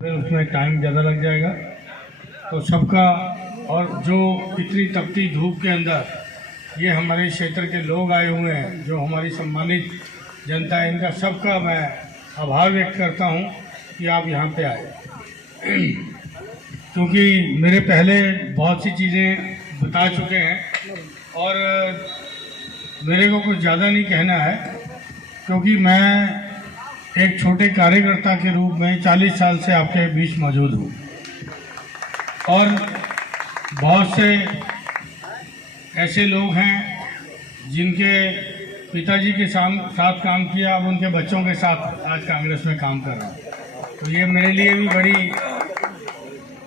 फिर उसमें टाइम ज़्यादा लग जाएगा। तो सबका और जो इतनी तपती धूप के अंदर ये हमारे क्षेत्र के लोग आए हुए हैं, जो हमारी सम्मानित जनता है, इनका सबका मैं आभार व्यक्त करता हूं कि आप यहाँ पे आए। क्योंकि मेरे पहले बहुत सी चीज़ें बता चुके हैं और मेरे को कुछ ज़्यादा नहीं कहना है, क्योंकि मैं एक छोटे कार्यकर्ता के रूप में 40 साल से आपके बीच मौजूद हूँ और बहुत से ऐसे लोग हैं जिनके पिताजी के साथ काम किया, अब उनके बच्चों के साथ आज कांग्रेस में काम कर रहा हूँ। तो ये मेरे लिए भी बड़ी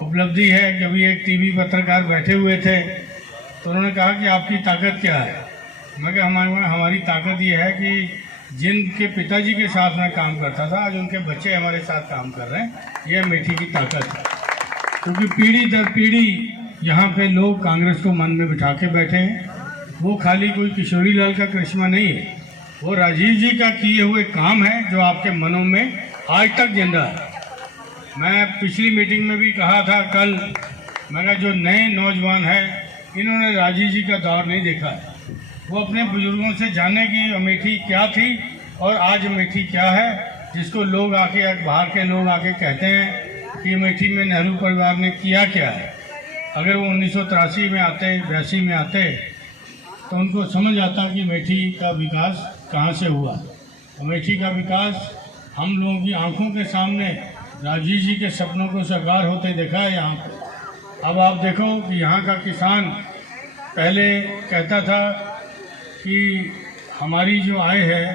उपलब्धि है। कभी एक टीवी पत्रकार बैठे हुए थे तो उन्होंने कहा कि आपकी ताकत क्या है। मैं कहा हमारी ताकत ये है कि जिनके पिताजी के साथ मैं काम करता था, आज उनके बच्चे हमारे साथ काम कर रहे हैं। ये अमेठी की ताकत है, क्योंकि पीढ़ी दर पीढ़ी यहाँ पे लोग कांग्रेस को मन में बिठा के बैठे हैं। वो खाली कोई किशोरी लाल का करिश्मा नहीं है, वो राजीव जी का किए हुए काम है जो आपके मनों में आज तक जिंदा है। मैं पिछली मीटिंग में भी कहा था कल, मैं जो नए नौजवान हैं इन्होंने राजीव जी का दौर नहीं देखा है। वो अपने बुजुर्गों से जाने कि अमेठी क्या थी और आज अमेठी क्या है, जिसको लोग आके बाहर के लोग आके कहते हैं कि अमेठी में नेहरू परिवार ने किया क्या है। अगर वो 1983 में आते, 82 में आते तो उनको समझ आता कि अमेठी का विकास कहाँ से हुआ। अमेठी का विकास हम लोगों की आंखों के सामने राजीव जी के सपनों को साकार होते देखा है यहाँ पे। अब आप देखो कि यहाँ का किसान पहले कहता था कि हमारी जो आय है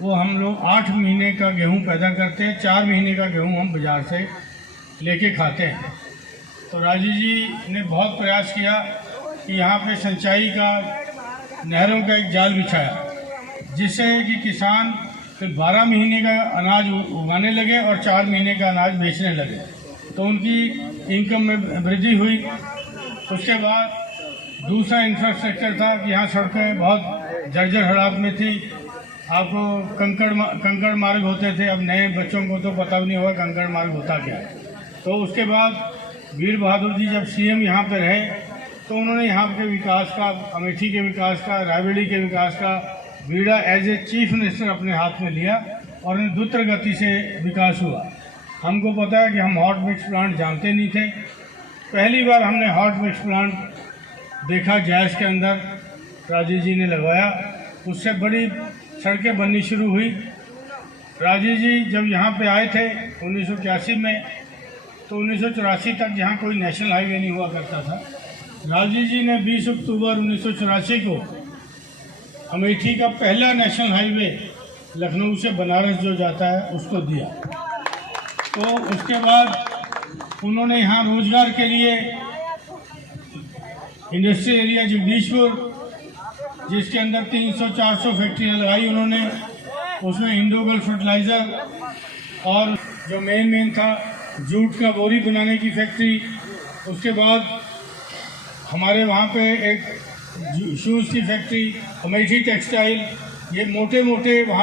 वो हम लोग 8 महीने का गेहूँ पैदा करते हैं, 4 महीने का गेहूँ हम बाज़ार से लेके खाते हैं। तो राजीव जी ने बहुत प्रयास किया कि यहाँ पे सिंचाई का, नहरों का एक जाल बिछाया, जिससे कि किसान फिर 12 महीने का अनाज उगाने लगे और 4 महीने का अनाज बेचने लगे। तो उनकी इनकम में वृद्धि हुई। उसके बाद दूसरा इंफ्रास्ट्रक्चर था कि यहाँ सड़कें बहुत जर्जर हालात में थी। आपको कंकड़ मार्ग होते थे, अब नए बच्चों को तो पता भी नहीं होगा कंकड़ मार्ग होता क्या है। तो उसके बाद वीर बहादुर जी जब सीएम यहाँ पे रहे तो उन्होंने यहाँ के विकास का, अमेठी के विकास का, रायबरेली के विकास का बीड़ा एज ए चीफ मिनिस्टर अपने हाथ में लिया और द्रुत गति से विकास हुआ। हमको पता है कि हम हॉट मिक्स प्लांट जानते नहीं थे। पहली बार हमने हॉट मिक्स प्लांट देखा जैश के अंदर, राजीव जी ने लगवाया, उससे बड़ी सड़कें बननी शुरू हुई। राजीव जी जब यहाँ पे आए थे 1981 में, तो 1984 तक यहाँ कोई नेशनल हाईवे नहीं हुआ करता था। राजीव जी ने 20 अक्टूबर 1984 को अमेठी का पहला नेशनल हाईवे लखनऊ से बनारस जो जाता है उसको दिया। तो उसके बाद उन्होंने यहाँ रोजगार के लिए इंडस्ट्रियल एरिया जगदीशपुर, जिसके अंदर 300-400 फैक्ट्रियाँ लगाई उन्होंने। उसमें इंडोगल फर्टिलाइज़र और जो मेन था जूट का बोरी बनाने की फैक्ट्री। उसके बाद हमारे वहाँ पे एक शूज़ की फैक्ट्री, अमेठी टेक्सटाइल, ये मोटे मोटे वहाँ